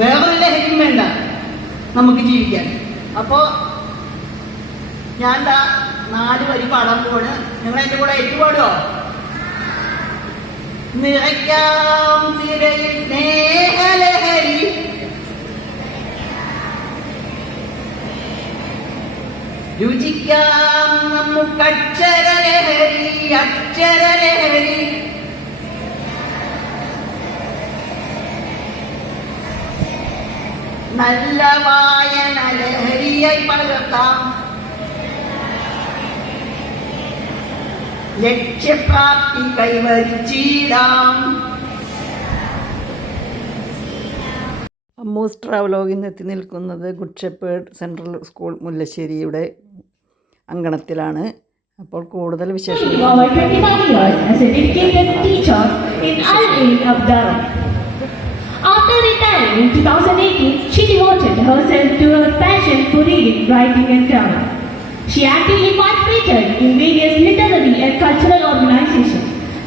വേറൊരു ലഹരിയും വേണ്ട നമുക്ക് ജീവിക്കാൻ. അപ്പോൾ ഞാൻ 4 വരി പാടാൻ പോവാണ്. നിങ്ങൾ എൻ്റെ കൂടെ ഏറ്റുപാടുമോ? നിറയ്ക്കാം സിരയിൽ സ്നേഹലഹരി, രുചിക്കാം നമുക്കക്ഷരലഹരി, അക്ഷരലഹരി, നല്ല വായന ലഹരിയായി പകർത്താം, ലക്ഷ്യപ്രാപ്തി കൈവരിച്ചിടാം. അമ്മൂസ് ട്രാവലോഗിൽ നിന്ന് എത്തി നിൽക്കുന്നത് ഗുഡ് ഷെപ്പേർഡ് സെൻട്രൽ സ്കൂൾ മുല്ലശ്ശേരിയുടെ അങ്കണത്തിലാണ്. അപ്പോൾ കൂടുതൽ വിശേഷങ്ങൾ After retiring in 2018, she devoted herself to her passion for reading, writing and travel. She actively participated in various literary and cultural organizations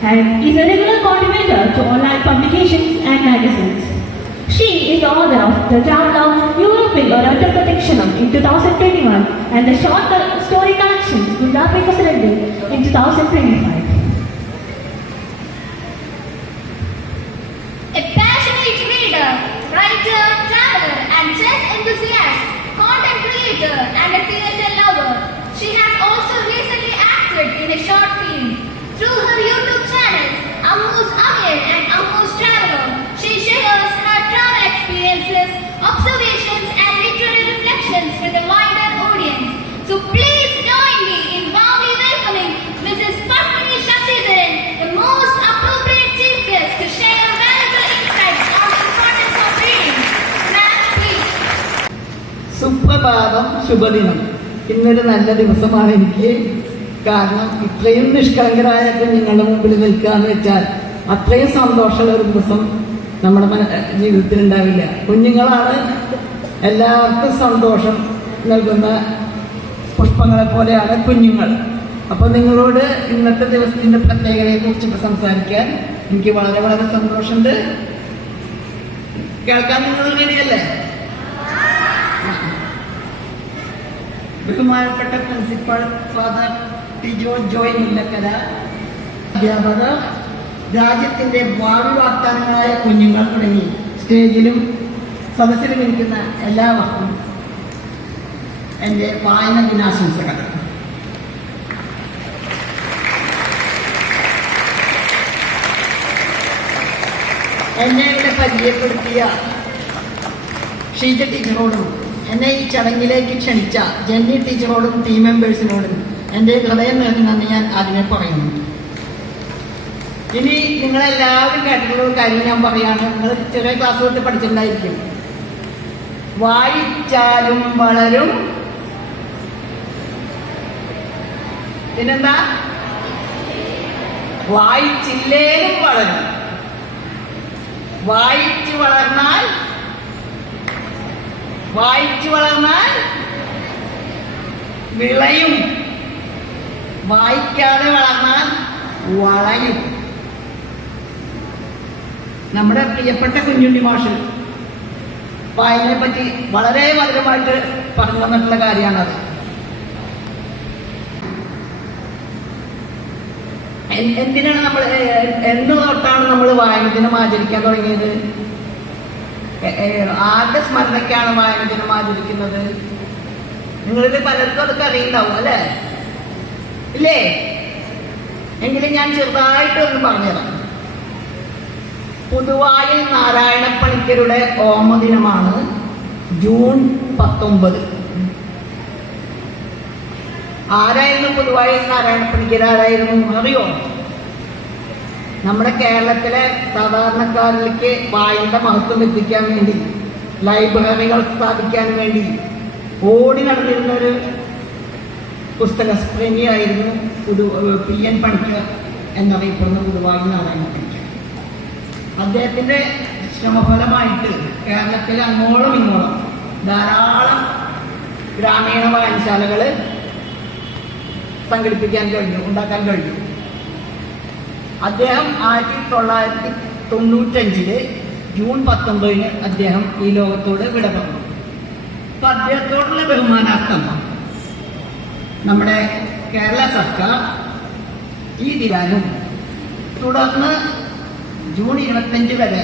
and is a regular contributor to online publications and magazines. She is the author of the traveler European Oriental Protection in 2021 and the short story collection Gundapika Surrender in 2025. Writer, traveler, and chess enthusiast, content creator, and a theatre lover. She has also recently acted in a short film. Through her YouTube channels, Ammu's Again and Ammu's Traveler, she shares her travel experiences, observations, and literary reflections with a wider audience. So please join me in warmly welcoming Mrs. Padmini Shashidharan, the most appropriate chief guest to share valuable insights on the importance of reading. Ma'am, please. സുപ്രഭാതം, ശുഭദിനം. ഇന്നൊരു നല്ല ദിവസമാണ് എനിക്ക്. കാരണം ഇത്രയും നിഷ്കളങ്കരായ കുഞ്ഞുങ്ങളുടെ മുമ്പിൽ നിൽക്കുക എന്ന് വെച്ചാൽ അത്രയും സന്തോഷമുള്ള ഒരു ദിവസം നമ്മുടെ ജീവിതത്തിൽ ഉണ്ടാവില്ല. കുഞ്ഞുങ്ങളാണ് എല്ലാവർക്കും സന്തോഷം നൽകുന്ന പുഷ്പങ്ങളെ പോലെയാണ് കുഞ്ഞുങ്ങൾ. അപ്പോൾ നിങ്ങളോട് ഇന്നത്തെ ദിവസത്തിൻ്റെ പ്രത്യേകതയെ കുറിച്ചൊക്കെ സംസാരിക്കാൻ എനിക്ക് വളരെ വളരെ സന്തോഷമുണ്ട്. കേൾക്കാൻ നിങ്ങൾ റെഡിയല്ലേ? ബഹുമാനപ്പെട്ട പ്രിൻസിപ്പൽ ഫാദർ ടിജോ ജോയ് മുല്ലക്കര, അധ്യാപകർ, രാജ്യത്തിൻ്റെ ഭാവി വാഗ്ദാനങ്ങളായ കുഞ്ഞുങ്ങൾ തുടങ്ങി സ്റ്റേജിലും സദസ്സിലും ഇരിക്കുന്ന എല്ലാവർക്കും എൻ്റെ വായന ദിനാശംസകൾ. എന്നെ ഇവിടെ പരിചയപ്പെടുത്തിയ ഷീജ ടീച്ചറോടും എന്നെ ഈ ചടങ്ങിലേക്ക് ക്ഷണിച്ച ജെന്നി ടീച്ചറോടും ടീം മെമ്പേഴ്സിനോടും എൻ്റെ ഹൃദയം നിറഞ്ഞ നന്ദി ഞാൻ ആദ്യമേ പറയുന്നു. ഇനി നിങ്ങളെല്ലാവരും കേട്ടിട്ടുള്ള കാര്യം ഞാൻ പറയാണ്. നിങ്ങൾ ചെറിയ ക്ലാസ് തൊട്ട് പഠിച്ചിട്ടുണ്ടായിരിക്കും. വായിച്ചാലും വളരും, പിന്നെന്താ, വായിച്ചില്ലേലും വളരും. വായിച്ചു വളർന്നാൽ വിളയും, വായിക്കാതെ വളർന്നാൽ വളയും. നമ്മുടെ പ്രിയപ്പെട്ട കുഞ്ഞുണ്ണി മാഷ് വായനയെ പറ്റി വളരെ മധുരമായിട്ട് പറഞ്ഞു തന്നിട്ടുള്ള കാര്യമാണത്. എന്തിനാണ് നമ്മൾ, എന്ന് തൊട്ടാണ് നമ്മൾ വായന ദിനം ആചരിക്കാൻ തുടങ്ങിയത്? ആരുടെ സ്മരണയ്ക്കാണ് വായന ദിനം ആചരിക്കുന്നത്? നിങ്ങളിത് പലർക്കും അതൊക്കെ അറിയുണ്ടാവും അല്ലേ? ഇല്ലേ? എങ്കിലും ഞാൻ ചെറുതായിട്ട് ഒന്ന് പറഞ്ഞുതരാം. പുതുവായിൽ നാരായണപ്പണിക്കരുടെ ഓർമ്മദിനമാണ് ജൂൺ 19. ആരായിരുന്നു പുതുവായിൽ നാരായണപ്പണിക്കർ? ആരായിരുന്നു അറിയോ? നമ്മുടെ കേരളത്തിലെ സാധാരണക്കാരിലേക്ക് വായനയുടെ മഹത്വം എത്തിക്കാൻ വേണ്ടി, ലൈബ്രറികൾ സ്ഥാപിക്കാൻ വേണ്ടി ഓടി നടന്നിരുന്നൊരു പുസ്തകപ്രേമിയായിരുന്നു PN പണിക്കർ എന്നറിയപ്പെടുന്ന പുതുവായിൽ നാരായണപ്പണിക്കർ. അദ്ദേഹത്തിൻ്റെ ശ്രമഫലമായിട്ട് കേരളത്തിൽ അങ്ങോളം ഇങ്ങോളം ധാരാളം ഗ്രാമീണ വായനശാലകൾ സംഘടിപ്പിക്കാൻ കഴിഞ്ഞു, ഉണ്ടാക്കാൻ കഴിഞ്ഞു. അദ്ദേഹം 1995 ജൂൺ 19 അദ്ദേഹം ഈ ലോകത്തോട് വിട പറഞ്ഞു. അപ്പൊ അദ്ദേഹത്തോടുള്ള ബഹുമാനാർത്ഥം നമ്മുടെ കേരള സർക്കാർ ഈ ദിനാനും തുടർന്ന് ജൂൺ 25 വരെ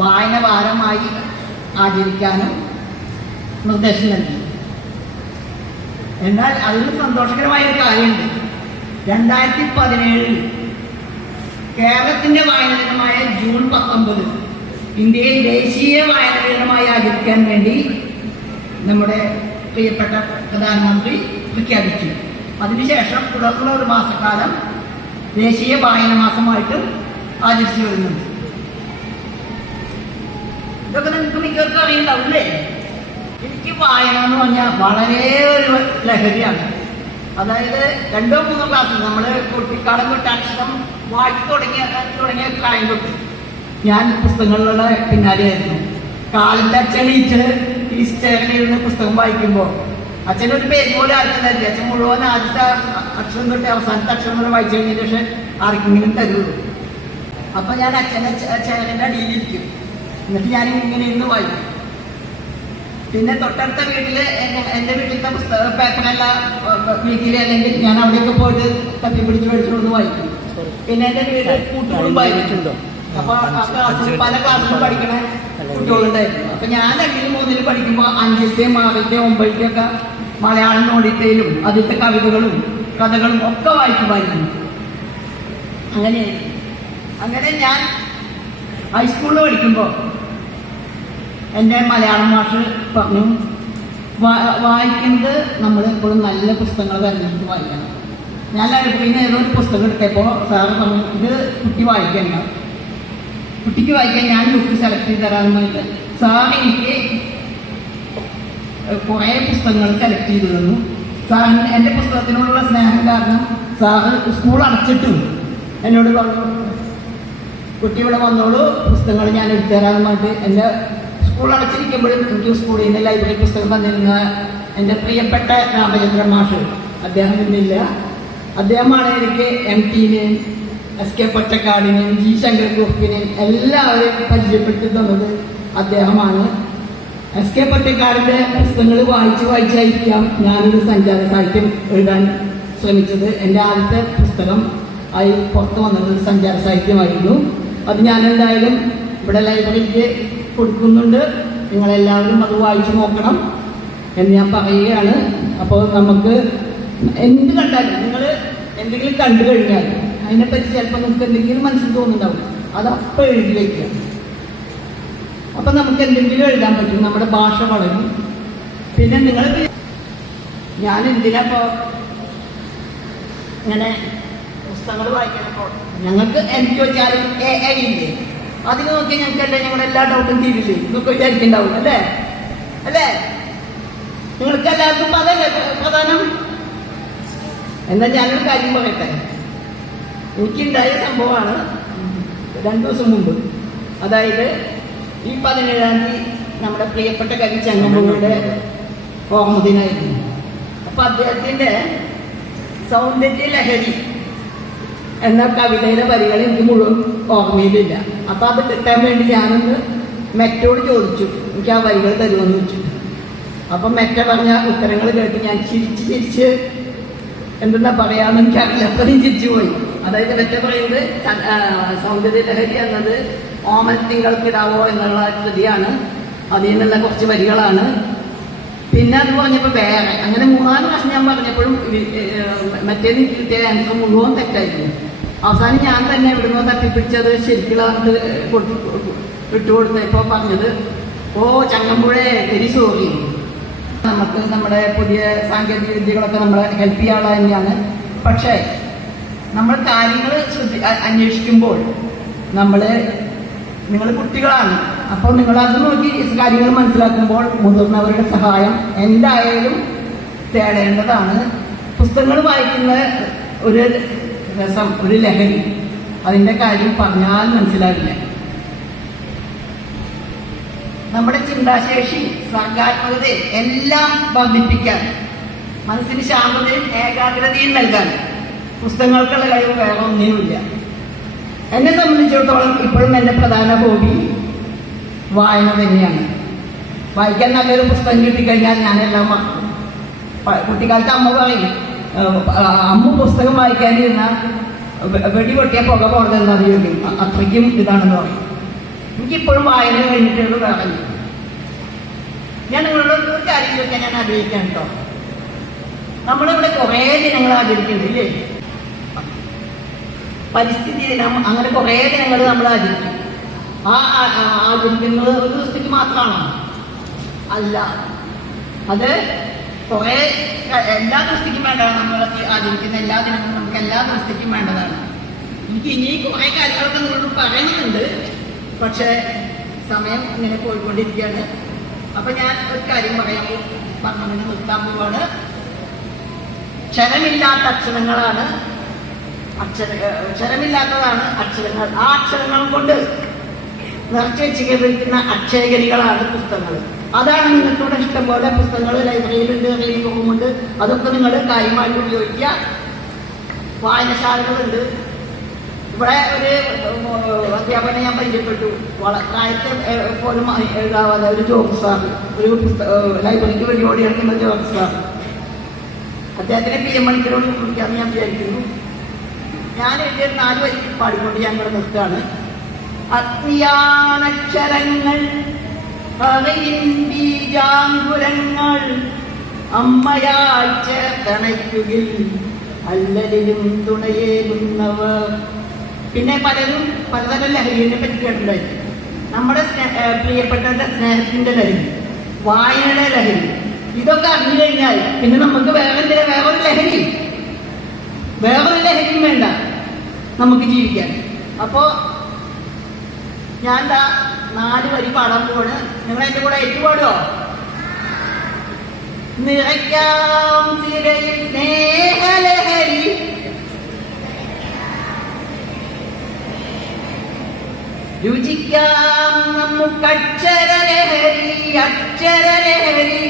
വായന വാരമായി ആചരിക്കാനും നിർദ്ദേശം നൽകി. എന്നാൽ അതിൽ സന്തോഷകരമായ ഒരു കാര്യമുണ്ട്. 2017 കേരളത്തിന്റെ വായന ദിനമായ ജൂൺ 19 ഇന്ത്യയിൽ ദേശീയ വായന ദിനമായി ആചരിക്കാൻ വേണ്ടി നമ്മുടെ പ്രിയപ്പെട്ട പ്രധാനമന്ത്രി പ്രഖ്യാപിച്ചു. അതിനുശേഷം തുടർന്നുള്ള ഒരു മാസക്കാലം ദേശീയ വായന മാസമായിട്ടും ആചരിച്ചു വരുന്നുണ്ട്. ഇതൊക്കെ നിങ്ങൾക്ക് മിക്കവർക്കും അറിയുന്നുണ്ടാവില്ലേ? എനിക്ക് വായന എന്ന് പറഞ്ഞാൽ വളരെ ഒരു ലഹരിയാണ്. അതായത് 2 3 ക്ലാസ്സിൽ നമ്മൾ കുട്ടിക്കാലം തൊട്ട് അക്ഷരം വായിച്ചു തുടങ്ങിയ പ്രായം തൊട്ട് ഞാൻ പുസ്തകങ്ങളുടെ പിന്നാലെയായിരുന്നു. കാലിൻ്റെ അച്ഛനീച്ച് ഈ സ്റ്റേഷനിലിരുന്ന് പുസ്തകം വായിക്കുമ്പോൾ അച്ഛനൊരു പേര് പോലും ആർക്കും തരില്ല. അച്ഛൻ മുഴുവൻ ആദ്യത്തെ അക്ഷരം തൊട്ട് അവസാനത്തെ അക്ഷരം വരെ വായിച്ചു കഴിഞ്ഞ ശേഷം ആർക്കെങ്കിലും തരുള്ളൂ. അപ്പൊ ഞാൻ അച്ഛനെ ചേരൻ്റെ അടിയിലിരിക്കും. എന്നിട്ട് ഞാൻ ഇങ്ങനെ ഇരുന്ന് വായിക്കും. പിന്നെ തൊട്ടടുത്ത വീട്ടില് എൻ്റെ വീട്ടിലത്തെ പുസ്തക പേപ്പറെല്ലാം വീട്ടിലെ അല്ലെങ്കിൽ ഞാൻ അവിടെയൊക്കെ പോയിട്ട് തപ്പിപ്പിടിച്ച് മേടിച്ചുകൊണ്ട് വായിക്കും. പിന്നെ എൻ്റെ വീട് കൂട്ടുകുടുംബമായിട്ടുണ്ടോ. അപ്പൊ ആ ക്ലാസ്സിൽ പല ക്ലാസ്സിലും പഠിക്കണ കുട്ടികളുണ്ടായിരുന്നു. അപ്പൊ ഞാൻ 2 3 പഠിക്കുമ്പോൾ 5ത്തെ 6ത്തെ 9ത്തെ ഒക്കെ മലയാളം നോടിത്തയിലും അതിലത്തെ കവിതകളും കഥകളും ഒക്കെ വായിക്കുമായിരുന്നു. അങ്ങനെ ഞാൻ ഹൈസ്കൂളിൽ പഠിക്കുമ്പോൾ എൻ്റെ മലയാളം മാഷ് പറഞ്ഞു, വായിക്കുന്നത് നമ്മൾ എപ്പോഴും നല്ല പുസ്തകങ്ങൾ തിരഞ്ഞെടുത്ത് വായിക്കണം. ഞാൻ ലൈബ്രറിയിൽ ഏതോ ഒരു പുസ്തകം എടുത്തപ്പോൾ സാറ് പറഞ്ഞു, ഇത് കുട്ടി വായിക്കണ്ട, കുട്ടിക്ക് വായിക്കാൻ ഞാൻ ബുക്ക് സെലക്ട് ചെയ്ത് തരാമെന്ന് പറഞ്ഞിട്ട് സാർ എനിക്ക് കുറേ പുസ്തകങ്ങൾ സെലക്ട് ചെയ്ത് തന്നു. സാറിന് എൻ്റെ പുസ്തകത്തിനോടുള്ള സ്നേഹം കാരണം സാറ് സ്കൂൾ അടച്ചിട്ടും എന്നോട് പറഞ്ഞു, കുട്ടി ഇവിടെ വന്നോളൂ, പുസ്തകങ്ങൾ ഞാൻ എടുത്തു തരാമെന്ന് പറഞ്ഞിട്ട് എൻ്റെ സ്കൂൾ അടച്ചിരിക്കുമ്പോഴും എനിക്ക് സ്കൂളിൽ നിന്ന് ലൈബ്രറി പുസ്തകം തന്നിരുന്ന എൻ്റെ പ്രിയപ്പെട്ട രാമചന്ദ്രൻ മാഷ്, അദ്ദേഹം ഇന്നില്ല. അദ്ദേഹമാണ് എനിക്ക് MT-നെയും SK പൊറ്റക്കാടിനെയും G ശങ്കരക്കുറുപ്പിനെയും എല്ലാവരെയും പരിചയപ്പെടുത്തി തന്നത് അദ്ദേഹമാണ്. SK പൊറ്റക്കാടിൻ്റെ പുസ്തകങ്ങൾ വായിച്ചായിരിക്കാം ഞാനൊരു സഞ്ചാര സാഹിത്യം എഴുതാൻ ശ്രമിച്ചത്. എൻ്റെ ആദ്യത്തെ പുസ്തകം ആയി പുറത്ത് വന്നത് സഞ്ചാര സാഹിത്യമായിരുന്നു. അത് ഞാൻ എന്തായാലും ഇവിടെ ലൈബ്രറിക്ക് കൊടുക്കുന്നുണ്ട്. നിങ്ങളെല്ലാവരും അത് വായിച്ചു നോക്കണം എന്ന് ഞാൻ പറയുകയാണ്. അപ്പോൾ നമുക്ക് എന്ത് കണ്ടാലും, നിങ്ങൾ എന്തെങ്കിലും കണ്ടു കഴിഞ്ഞാൽ അതിനെപ്പറ്റി ചിലപ്പോൾ നമുക്ക് എന്തെങ്കിലും മനസ്സിൽ തോന്നുന്നുണ്ടാവും, അത് അപ്പം എഴുതി വയ്ക്കുക. അപ്പം നമുക്ക് എന്തെങ്കിലും എഴുതാൻ പറ്റും, നമ്മുടെ ഭാഷ വളരും. പിന്നെ നിങ്ങൾ, ഞാൻ എന്തിനാപ്പോൾ ഇങ്ങനെ പുസ്തകങ്ങൾ വായിക്കണപ്പോൾ ഞങ്ങൾക്ക് എനിക്ക് വെച്ചാലും AI ഇല്ലേ, അതിന് നോക്കി ഞങ്ങൾക്കല്ലേ ഞങ്ങളുടെ എല്ലാ ഡൗട്ടും തീരില്ലേ എന്നൊക്കെ വിചാരിക്കുന്നുണ്ടാവും. അല്ലേ നിങ്ങൾക്ക് എല്ലാവർക്കും അതല്ലേ പ്രധാനം? എന്നാൽ ഞാനൊരു കാര്യം പറയട്ടെ. എനിക്കുണ്ടായ സംഭവമാണ് 2 ദിവസം മുമ്പ്. അതായത് ഈ 17-ാം തീയതി നമ്മുടെ പ്രിയപ്പെട്ട കവി ചങ്ങമ്പുഴയുടെ ഓർമ്മ ദിനമായിരുന്നു. അപ്പൊ അദ്ദേഹത്തിന്റെ സൗന്ദര്യ ലഹരി എന്ന കവിതയിലെ വരികൾ എനിക്ക് മുഴുവൻ ഓർമ്മയിലില്ല. അപ്പൊ അത് കിട്ടാൻ വേണ്ടി ഞാനൊന്ന് മെറ്റോട് ചോദിച്ചു, എനിക്ക് ആ വരികൾ തരുമെന്ന് വെച്ചു. അപ്പൊ മെറ്റ പറഞ്ഞ ഉത്തരങ്ങൾ കേട്ട് ഞാൻ ചിരിച്ച് എന്തെന്നാ പറയാമെന്ന് എനിക്കറിയില്ല. അത്രയും ചിരിച്ചു പോയി. അതായത് മെറ്റ പറയുന്നത് സൗന്ദര്യ ലഹരി എന്നത് ഓമൽ തിങ്കൾക്കിടാവോ എന്നുള്ള കൃതിയാണ്. അതിൽ നിന്നുള്ള കുറച്ച് വരികളാണ്. പിന്നെ അത് പറഞ്ഞപ്പോൾ വേറെ അങ്ങനെ 3-4 പ്രാവശ്യം ഞാൻ പറഞ്ഞപ്പോഴും മറ്റേന്ന് കിട്ടിയ ആൻസർ മുഴുവൻ തെറ്റായിരുന്നു. അവസാനം ഞാൻ തന്നെ എവിടുന്നോ തട്ടിപ്പിടിച്ചത് ശരിക്കുള്ള വിട്ടുകൊടുത്തപ്പോൾ പറഞ്ഞത്, ഓ ചങ്ങമ്പുഴേ വെരി സോറി. നമുക്ക് നമ്മുടെ പുതിയ സാങ്കേതിക വിദ്യകളൊക്കെ നമ്മളെ ഹെൽപ്പ് ചെയ്യാനുള്ള തന്നെയാണ്. പക്ഷേ നമ്മൾ കാര്യങ്ങൾ അന്വേഷിക്കുമ്പോൾ നിങ്ങൾ കുട്ടികളാണ്. അപ്പോൾ നിങ്ങളത് നോക്കി കാര്യങ്ങൾ മനസ്സിലാക്കുമ്പോൾ മുതിർന്നവരുടെ സഹായം എന്തായാലും തേടേണ്ടതാണ്. പുസ്തകങ്ങൾ വായിക്കുന്ന ഒരു രസം, ഒരു ലഹരി, അതിൻ്റെ കാര്യം പറഞ്ഞാൽ മനസ്സിലാവില്ല. നമ്മുടെ ചിന്താശേഷി, സർഗാത്മകതയും എല്ലാം വർദ്ധിപ്പിക്കാൻ, മനസ്സിന് ശാന്തതയും ഏകാഗ്രതയും നൽകാൻ പുസ്തകങ്ങൾക്കുള്ള കഴിവ് വേറെ ഒന്നിനുമില്ല. എന്നെ സംബന്ധിച്ചിടത്തോളം ഇപ്പോഴും എൻ്റെ പ്രധാന ഹോബി വായന തന്നെയാണ്. വായിക്കാൻ നല്ലൊരു പുസ്തകം കിട്ടിക്കഴിഞ്ഞാൽ ഞാനെല്ലാം മറക്കും. കുട്ടിക്കാലത്ത് അമ്മ പറയും, അമ്മ പുസ്തകം വായിക്കാനിരുന്ന വെടി പൊട്ടിയ പുക പോകണമെന്ന് ചോദിക്കും. അത്രയ്ക്കും ഇതാണെന്ന് പറയും. എനിക്കിപ്പോഴും വായന കഴിഞ്ഞിട്ടുള്ള പറഞ്ഞു. ഞാൻ നിങ്ങളോട് ഒരു കാര്യം ചോദിക്കാൻ ഞാൻ ആഗ്രഹിക്കാൻ കേട്ടോ. നമ്മളിവിടെ കുറേ ദിനങ്ങൾ ആചരിക്കുന്നില്ലേ? പരിസ്ഥിതി ദിനം, അങ്ങനെ കുറേ ദിനങ്ങൾ നമ്മൾ ആചരിക്കും. ആചരിക്കുന്നത് ഒരു ദിവസത്തേക്ക് മാത്രമാണോ? അല്ല, അത് കുറേ എല്ലാ ദിവസത്തേക്കും വേണ്ടതാണ്. നമ്മൾ ആചരിക്കുന്ന എല്ലാ ദിനങ്ങളും നമുക്ക് എല്ലാ ദിവസത്തേക്കും വേണ്ടതാണ്. എനിക്ക് ഇനി കുറേ കാര്യങ്ങളൊക്കെ നിങ്ങളോട് പറയുന്നുണ്ട്, പക്ഷേ സമയം ഇങ്ങനെ പോയിക്കൊണ്ടിരിക്കുകയാണ്. അപ്പൊ ഞാൻ ഒരു കാര്യം പറഞ്ഞു നിർത്താൻ പോവാണ്. ക്ഷരമില്ലാത്ത അക്ഷരങ്ങളാണ് ക്ഷരമില്ലാത്തതാണ് അക്ഷരങ്ങൾ. ആ അക്ഷരങ്ങൾ കൊണ്ട് നിറച്ചു വെച്ചിരിക്കുന്ന അക്ഷയഗരികളാണ് പുസ്തകങ്ങൾ. അതാണ് നിങ്ങൾക്കൂടെ ഇഷ്ടംപോലെ പുസ്തകങ്ങൾ ലൈബ്രറിയിലുണ്ട്, റീഡിംഗ് റൂമുണ്ട്. അതൊക്കെ നിങ്ങൾ കാര്യമായിട്ട് ഉപയോഗിക്കുക. വായനശാലകളുണ്ട്. ഇവിടെ ഒരു അധ്യാപകനെ ഞാൻ പരിചയപ്പെട്ടു. പ്രായത്തെ പോലും എഴുതാവാതെ ഒരു ജോബ് സാർ, ഒരു ലൈബ്രറിക്ക് വേണ്ടി ഓടി ഇറങ്ങുന്ന ജോബ് സാർ. അദ്ദേഹത്തിന് PM മണിക്കരോട് വിളിക്കാമെന്ന് ഞാൻ വിചാരിക്കുന്നു. ഞാൻ എഴുതിയ 4 വരി പാടിക്കൊണ്ട് ഞാൻ ഇവിടെ നിർത്തുകയാണ്. അഗ്നിയാണക്ഷരങ്ങൾ, ബീജാങ്കുരങ്ങൾ, അമ്മയായി ചേർത്തണയ്ക്കുകിൽ അല്ലലിലും തുണയേകുന്നവർ. പിന്നെ പലരും പലതരം ലഹരിയെ പറ്റി കേട്ടിട്ടുണ്ടായിരുന്നു. നമ്മുടെ പ്രിയപ്പെട്ടവരുടെ സ്നേഹത്തിന്റെ ലഹരി, വായനയുടെ ലഹരി, ഇതൊക്കെ അറിഞ്ഞു കഴിഞ്ഞാൽ പിന്നെ നമുക്ക് വേറൊരു ലഹരിയും വേണ്ട നമുക്ക് ജീവിക്കാൻ. അപ്പോ ഞാൻ 4 വരി പാടാൻ പോവാണ്. നിങ്ങൾ എന്റെ കൂടെ ഏറ്റുപാടുമോ? നിറയ്ക്കാം സിരയിൽ സ്നേഹലഹരി, രുചിക്കാം നമുക്കക്ഷരലഹരി, അക്ഷരലഹരി.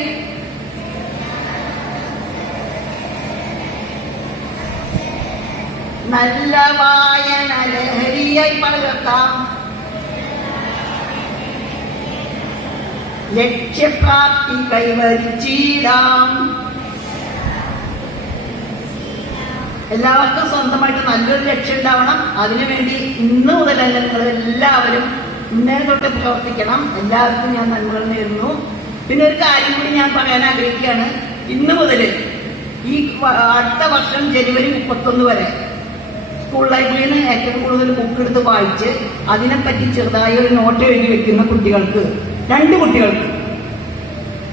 നല്ല വായന ലഹരിയായി പകർത്താം, ലക്ഷ്യപ്രാപ്തി കൈവരിച്ചിടാം. എല്ലാവർക്കും സ്വന്തമായിട്ട് നല്ലൊരു ലക്ഷ്യം ഉണ്ടാവണം. അതിനുവേണ്ടി ഇന്ന് മുതലല്ല നിങ്ങൾ എല്ലാവരും ഇന്നേ തൊട്ട് പ്രവർത്തിക്കണം. എല്ലാവർക്കും ഞാൻ നന്മകൾ നേരുന്നു. പിന്നെ ഒരു കാര്യം കൂടി ഞാൻ പറയാൻ ആഗ്രഹിക്കുകയാണ്. ഇന്ന് മുതൽ ഈ അടുത്ത വർഷം ജനുവരി 31 വരെ സ്കൂൾ ലൈബ്രറിയിൽ നിന്ന് ഏറ്റവും കൂടുതൽ ബുക്ക് എടുത്ത് വായിച്ച് അതിനെപ്പറ്റി ചെറുതായി ഒരു നോട്ട് എഴുതി വെക്കുന്ന കുട്ടികൾക്ക്, 2 കുട്ടികൾക്ക്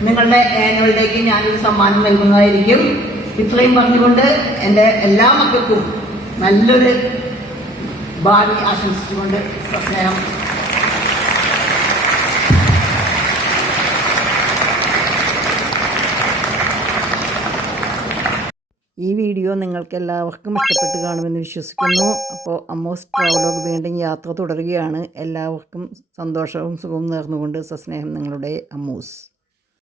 നിങ്ങളുടെ ആനുവൽ ഡേക്ക് ഞാനൊരു സമ്മാനം നൽകുന്നതായിരിക്കും. ഇത്രയും പറഞ്ഞുകൊണ്ട് എൻ്റെ എല്ലാ മക്കൾക്കും നല്ലൊരു ഭാവി ആശംസിച്ചുകൊണ്ട് സ്നേഹം. ഈ വീഡിയോ നിങ്ങൾക്ക് എല്ലാവർക്കും ഇഷ്ടപ്പെട്ട് കാണുമെന്ന് വിശ്വസിക്കുന്നു. അപ്പോൾ അമ്മൂസ് ട്രാവലോഗ് വീണ്ടും യാത്ര തുടരുകയാണ്. എല്ലാവർക്കും സന്തോഷവും സുഖവും നേർന്നുകൊണ്ട് സസ്നേഹം നിങ്ങളുടെ അമ്മൂസ്.